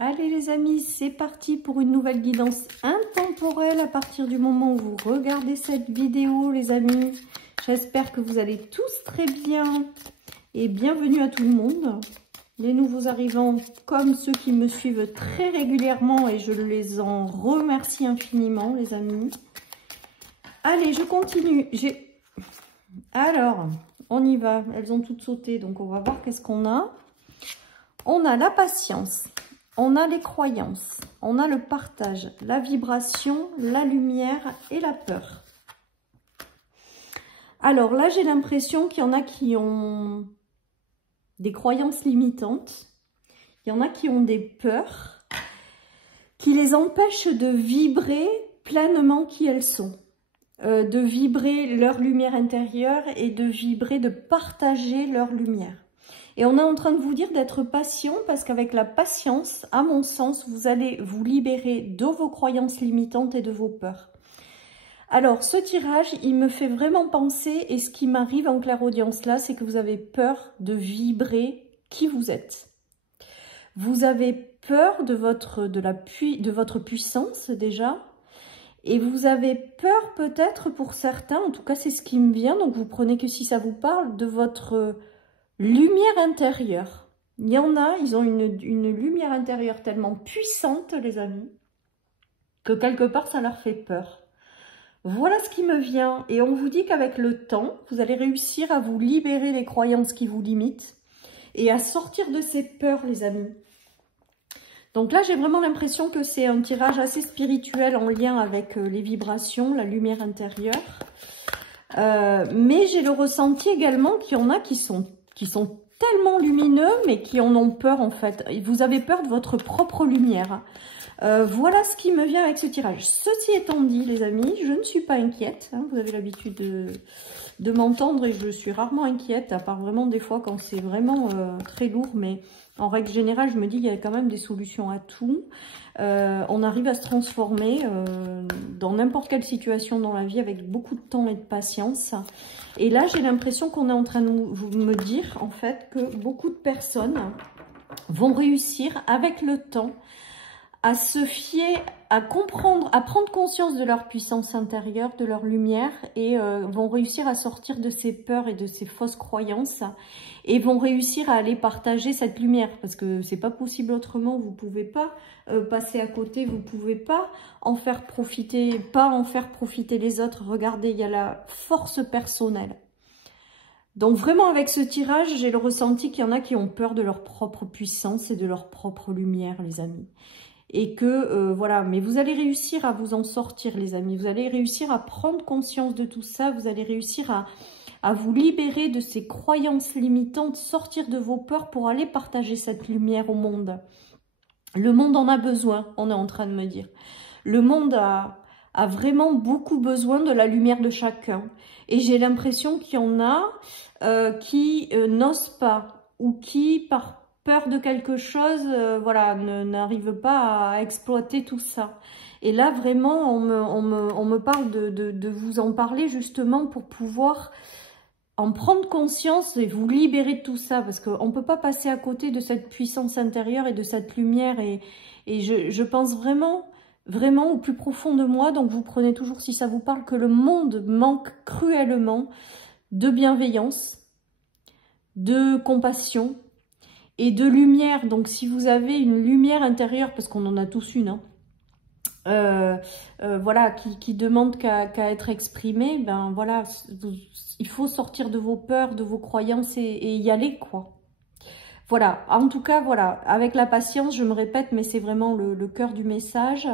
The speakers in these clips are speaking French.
Allez les amis, c'est parti pour une nouvelle guidance intemporelle à partir du moment où vous regardez cette vidéo les amis. J'espère que vous allez tous très bien et bienvenue à tout le monde. Les nouveaux arrivants comme ceux qui me suivent très régulièrement et je les en remercie infiniment les amis. Allez, je continue. Alors, on y va. Elles ont toutes sauté donc on va voir qu'est-ce qu'on a. On a la patience. On a les croyances, on a le partage, la vibration, la lumière et la peur. Alors là, j'ai l'impression qu'il y en a qui ont des croyances limitantes. Il y en a qui ont des peurs qui les empêchent de vibrer pleinement qui elles sont. De vibrer leur lumière intérieure et de vibrer, de partager leur lumière. Et on est en train de vous dire d'être patient parce qu'avec la patience, à mon sens, vous allez vous libérer de vos croyances limitantes et de vos peurs. Alors, ce tirage, il me fait vraiment penser, et ce qui m'arrive en clairaudience là, c'est que vous avez peur de vibrer qui vous êtes. Vous avez peur de votre puissance déjà, et vous avez peur peut-être pour certains, en tout cas c'est ce qui me vient, donc vous prenez que si ça vous parle, de votre lumière intérieure. Il y en a, ils ont une lumière intérieure tellement puissante, les amis, que quelque part, ça leur fait peur. Voilà ce qui me vient. Et on vous dit qu'avec le temps, vous allez réussir à vous libérer des croyances qui vous limitent et à sortir de ces peurs, les amis. Donc là, j'ai vraiment l'impression que c'est un tirage assez spirituel en lien avec les vibrations, la lumière intérieure. Mais j'ai le ressenti également qu'il y en a qui sont tellement lumineux, mais qui en ont peur en fait. Vous avez peur de votre propre lumière. Voilà ce qui me vient avec ce tirage. Ceci étant dit, les amis, je ne suis pas inquiète. Hein, vous avez l'habitude de m'entendre et je suis rarement inquiète, à part vraiment des fois quand c'est vraiment très lourd. Mais en règle générale, je me dis qu'il y a quand même des solutions à tout. On arrive à se transformer dans n'importe quelle situation dans la vie avec beaucoup de temps et de patience. Et là, j'ai l'impression qu'on est en train de me dire en fait que beaucoup de personnes vont réussir avec le temps à se fier, à comprendre, à prendre conscience de leur puissance intérieure, de leur lumière et vont réussir à sortir de ces peurs et de ces fausses croyances et vont réussir à aller partager cette lumière parce que c'est pas possible autrement, vous pouvez pas passer à côté, vous pouvez pas en faire profiter, les autres. Regardez, il y a la force personnelle. Donc vraiment avec ce tirage, j'ai le ressenti qu'il y en a qui ont peur de leur propre puissance et de leur propre lumière, les amis. Et que, voilà, mais vous allez réussir à vous en sortir, les amis. Vous allez réussir à prendre conscience de tout ça. Vous allez réussir à vous libérer de ces croyances limitantes, sortir de vos peurs pour aller partager cette lumière au monde. Le monde en a besoin, on est en train de me dire. Le monde a vraiment beaucoup besoin de la lumière de chacun. Et j'ai l'impression qu'il y en a qui n'osent pas ou qui, par peur de quelque chose, voilà, n'arrive pas à exploiter tout ça. Et là, vraiment, on me parle de vous en parler justement pour pouvoir en prendre conscience et vous libérer de tout ça. Parce qu'on ne peut pas passer à côté de cette puissance intérieure et de cette lumière. Et je pense vraiment au plus profond de moi, donc vous prenez toujours si ça vous parle, que le monde manque cruellement de bienveillance, de compassion, et de lumière. Donc si vous avez une lumière intérieure, parce qu'on en a tous une, hein, voilà, qui demande qu'à être exprimée, ben voilà, il faut sortir de vos peurs, de vos croyances et y aller, quoi. Voilà, en tout cas, voilà, avec la patience, je me répète, mais c'est vraiment le cœur du message,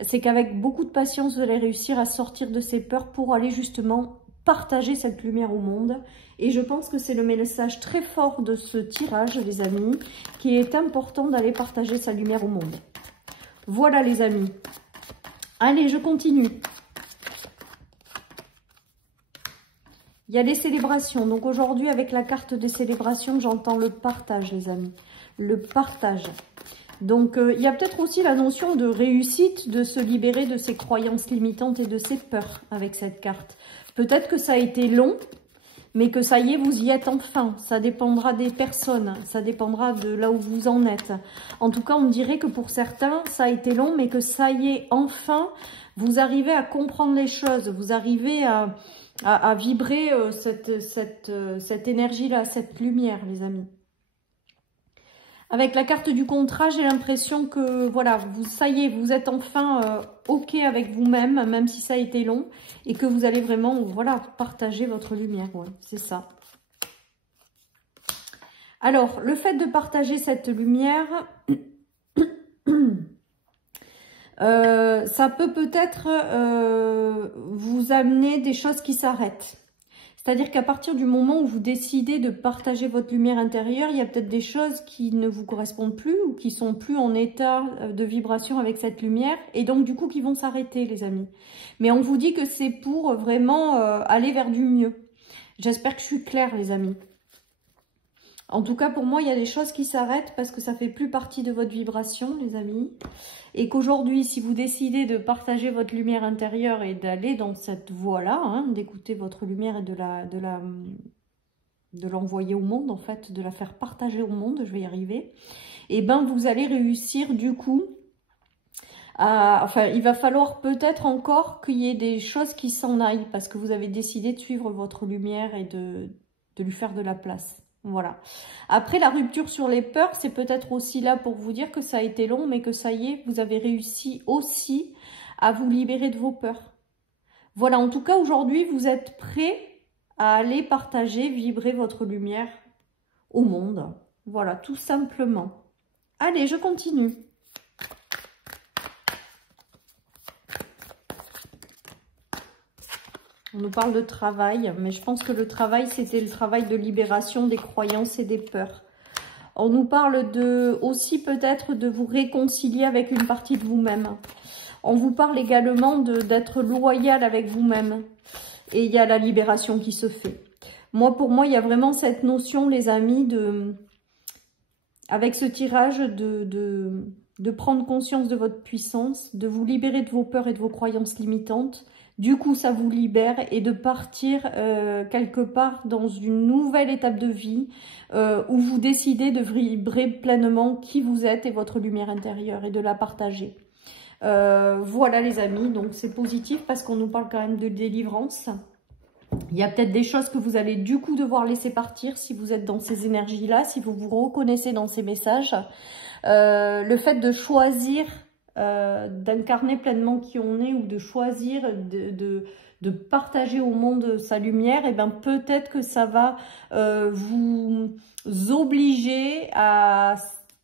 c'est qu'avec beaucoup de patience, vous allez réussir à sortir de ces peurs pour aller justement partager cette lumière au monde. Et je pense que c'est le message très fort de ce tirage, les amis, qui est important d'aller partager sa lumière au monde. Voilà, les amis. Allez, je continue. Il y a des célébrations. Donc aujourd'hui, avec la carte des célébrations, j'entends le partage, les amis. Le partage. Donc, il y a peut-être aussi la notion de réussite, de se libérer de ses croyances limitantes et de ses peurs avec cette carte. Peut-être que ça a été long, mais que ça y est, vous y êtes enfin. Ça dépendra des personnes, ça dépendra de là où vous en êtes. En tout cas, on dirait que pour certains, ça a été long, mais que ça y est, enfin, vous arrivez à comprendre les choses, vous arrivez à vibrer cette énergie-là, cette lumière, les amis. Avec la carte du contrat, j'ai l'impression que, voilà, ça y est, vous êtes enfin OK avec vous-même, même si ça a été long, et que vous allez vraiment, voilà, partager votre lumière, ouais, c'est ça. Alors, le fait de partager cette lumière, ça peut peut-être vous amener des choses qui s'arrêtent. C'est-à-dire qu'à partir du moment où vous décidez de partager votre lumière intérieure, il y a peut-être des choses qui ne vous correspondent plus ou qui sont plus en état de vibration avec cette lumière et donc du coup qui vont s'arrêter, les amis. Mais on vous dit que c'est pour vraiment aller vers du mieux. J'espère que je suis claire, les amis. En tout cas, pour moi, il y a des choses qui s'arrêtent parce que ça fait plus partie de votre vibration, les amis. Et qu'aujourd'hui, si vous décidez de partager votre lumière intérieure et d'aller dans cette voie-là, hein, d'écouter votre lumière et de l'envoyer au monde, en fait, de la faire partager au monde, je vais y arriver, et ben vous allez réussir du coup enfin, il va falloir peut-être encore qu'il y ait des choses qui s'en aillent parce que vous avez décidé de suivre votre lumière et de lui faire de la place. Voilà. Après, la rupture sur les peurs, c'est peut-être aussi là pour vous dire que ça a été long, mais que ça y est, vous avez réussi aussi à vous libérer de vos peurs. Voilà, en tout cas, aujourd'hui, vous êtes prêts à aller partager, vibrer votre lumière au monde. Voilà, tout simplement. Allez, je continue. On nous parle de travail, mais je pense que le travail, c'était le travail de libération des croyances et des peurs. On nous parle aussi peut-être de vous réconcilier avec une partie de vous-même. On vous parle également d'être loyal avec vous-même. Et il y a la libération qui se fait. Pour moi, il y a vraiment cette notion, les amis, avec ce tirage, de prendre conscience de votre puissance, de vous libérer de vos peurs et de vos croyances limitantes. Du coup, ça vous libère et de partir quelque part dans une nouvelle étape de vie où vous décidez de vibrer pleinement qui vous êtes et votre lumière intérieure et de la partager. Voilà les amis, donc c'est positif parce qu'on nous parle quand même de délivrance. Il y a peut-être des choses que vous allez du coup devoir laisser partir si vous êtes dans ces énergies-là, si vous vous reconnaissez dans ces messages. Le fait de choisir... d'incarner pleinement qui on est ou de choisir de partager au monde sa lumière, et bien peut-être que ça va vous obliger à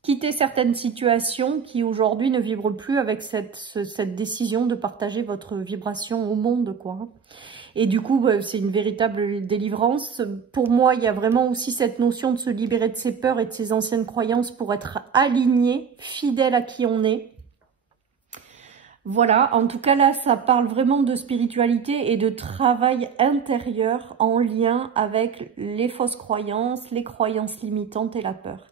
quitter certaines situations qui aujourd'hui ne vibrent plus avec cette décision de partager votre vibration au monde, quoi. Et du coup, c'est une véritable délivrance. Pour moi, il y a vraiment aussi cette notion de se libérer de ses peurs et de ses anciennes croyances pour être aligné, fidèle à qui on est. Voilà, en tout cas là, ça parle vraiment de spiritualité et de travail intérieur en lien avec les fausses croyances, les croyances limitantes et la peur.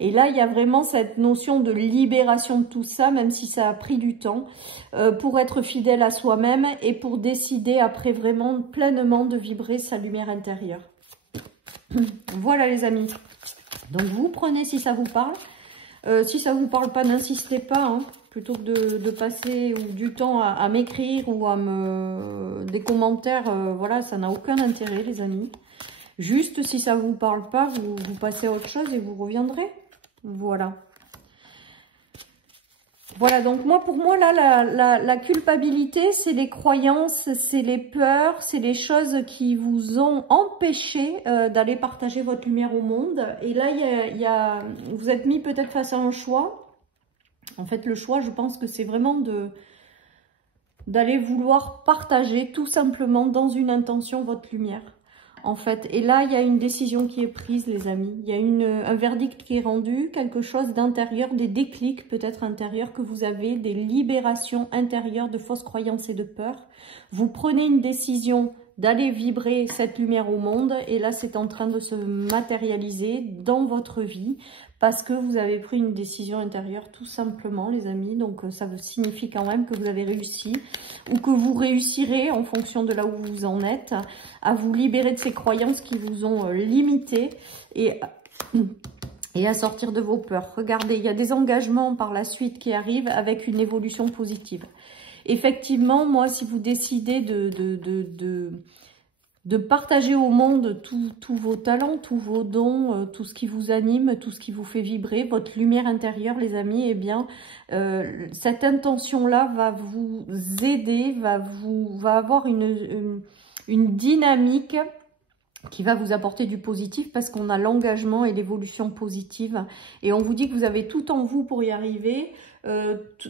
Et là, il y a vraiment cette notion de libération de tout ça, même si ça a pris du temps, pour être fidèle à soi-même et pour décider après vraiment pleinement de vibrer sa lumière intérieure. Voilà les amis. Donc vous prenez si ça vous parle. Si ça vous parle pas, n'insistez pas, hein. Plutôt que de passer du temps à m'écrire ou à des commentaires, voilà, ça n'a aucun intérêt les amis. Juste si ça vous parle pas, vous passez à autre chose et vous reviendrez. Voilà. Voilà, donc pour moi, là, la culpabilité, c'est les croyances, c'est les peurs, c'est les choses qui vous ont empêché d'aller partager votre lumière au monde. Et là, vous êtes mis peut-être face à un choix. En fait, le choix, je pense que c'est vraiment d'aller vouloir partager tout simplement dans une intention votre lumière. En fait, et là, il y a une décision qui est prise, les amis. Il y a un verdict qui est rendu, quelque chose d'intérieur, des déclics peut-être intérieurs que vous avez, des libérations intérieures de fausses croyances et de peurs. Vous prenez une décision d'aller vibrer cette lumière au monde. Et là, c'est en train de se matérialiser dans votre vie parce que vous avez pris une décision intérieure tout simplement, les amis. Donc, ça signifie quand même que vous avez réussi ou que vous réussirez en fonction de là où vous en êtes à vous libérer de ces croyances qui vous ont limité et à sortir de vos peurs. Regardez, il y a des engagements par la suite qui arrivent avec une évolution positive. Effectivement, moi, si vous décidez de partager au monde tous vos talents, tous vos dons, tout ce qui vous anime, tout ce qui vous fait vibrer, votre lumière intérieure, les amis, eh bien, cette intention-là va vous aider, va avoir une dynamique qui va vous apporter du positif parce qu'on a l'engagement et l'évolution positive. Et on vous dit que vous avez tout en vous pour y arriver.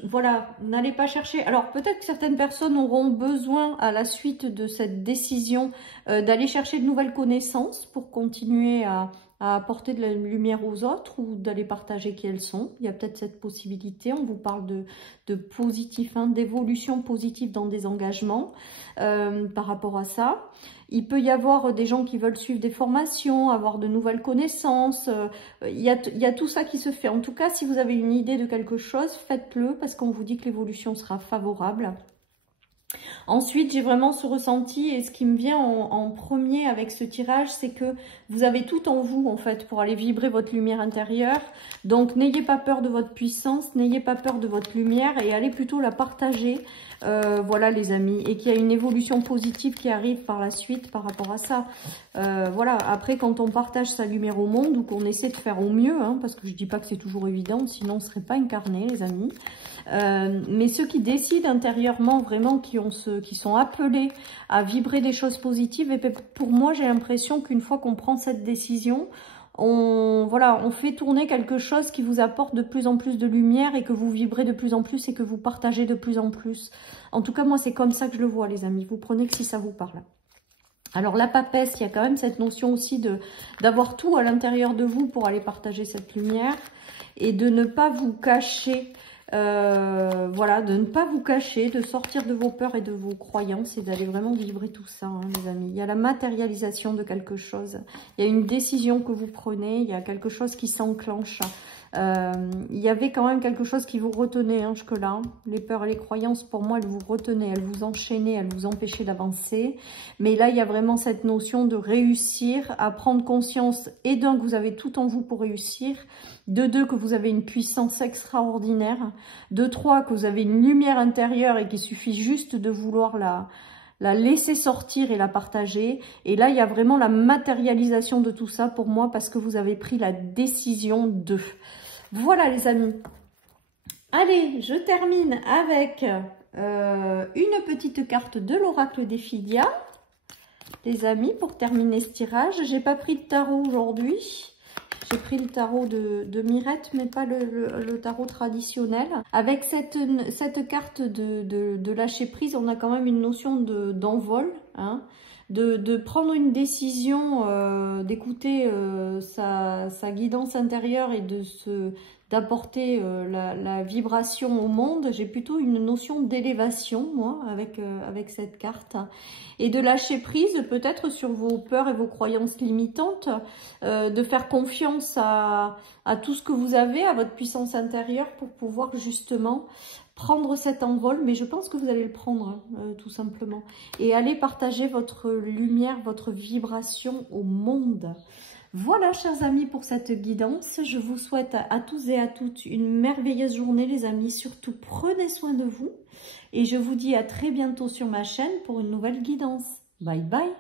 Voilà, n'allez pas chercher. Alors peut-être que certaines personnes auront besoin à la suite de cette décision d'aller chercher de nouvelles connaissances pour continuer à apporter de la lumière aux autres ou d'aller partager qui elles sont. Il y a peut-être cette possibilité. On vous parle de positif, hein, d'évolution positive dans des engagements par rapport à ça. Il peut y avoir des gens qui veulent suivre des formations, avoir de nouvelles connaissances. Il y a tout ça qui se fait. En tout cas, si vous avez une idée de quelque chose, faites-le parce qu'on vous dit que l'évolution sera favorable. Ensuite, j'ai vraiment ce ressenti et ce qui me vient en premier avec ce tirage, c'est que vous avez tout en vous en fait pour aller vibrer votre lumière intérieure. Donc, n'ayez pas peur de votre puissance, n'ayez pas peur de votre lumière et allez plutôt la partager. Voilà les amis, et qu'il y a une évolution positive qui arrive par la suite par rapport à ça. Voilà, après quand on partage sa lumière au monde ou qu'on essaie de faire au mieux, hein, parce que je dis pas que c'est toujours évident, sinon on ne serait pas incarné les amis. Mais ceux qui décident intérieurement vraiment, qui sont appelés à vibrer des choses positives, et pour moi j'ai l'impression qu'une fois qu'on prend cette décision, on fait tourner quelque chose qui vous apporte de plus en plus de lumière et que vous vibrez de plus en plus et que vous partagez de plus en plus. En tout cas, moi, c'est comme ça que je le vois, les amis. Vous prenez que si ça vous parle. Alors, la papesse, il y a quand même cette notion aussi d'avoir tout à l'intérieur de vous pour aller partager cette lumière et de ne pas vous cacher. Voilà, de ne pas vous cacher, de sortir de vos peurs et de vos croyances et d'aller vraiment vibrer tout ça, hein, les amis. Il y a la matérialisation de quelque chose, il y a une décision que vous prenez, il y a quelque chose qui s'enclenche. Il y avait quand même quelque chose qui vous retenait hein, jusque-là. Les peurs et les croyances, pour moi, elles vous retenaient, elles vous enchaînaient, elles vous empêchaient d'avancer. Mais là, il y a vraiment cette notion de réussir, à prendre conscience, et d'un, que vous avez tout en vous pour réussir, de deux, que vous avez une puissance extraordinaire, de trois, que vous avez une lumière intérieure et qu'il suffit juste de vouloir la laisser sortir et la partager. Et là, il y a vraiment la matérialisation de tout ça pour moi parce que vous avez pris la décision de... Voilà les amis. Allez, je termine avec une petite carte de l'oracle des Phidia. Les amis, pour terminer ce tirage, j'ai pas pris de tarot aujourd'hui. J'ai pris le tarot de Mirette, mais pas le tarot traditionnel. Avec cette carte de lâcher prise, on a quand même une notion d'envol, hein, de prendre une décision, d'écouter sa guidance intérieure et d'apporter la vibration au monde. J'ai plutôt une notion d'élévation, moi, avec cette carte. Et de lâcher prise, peut-être sur vos peurs et vos croyances limitantes, de faire confiance à tout ce que vous avez, à votre puissance intérieure pour pouvoir justement prendre cet envol. Mais je pense que vous allez le prendre, hein, tout simplement. Et aller partager votre lumière, votre vibration au monde. Voilà, chers amis, pour cette guidance. Je vous souhaite à tous et à toutes une merveilleuse journée, les amis. Surtout, prenez soin de vous. Et je vous dis à très bientôt sur ma chaîne pour une nouvelle guidance. Bye bye.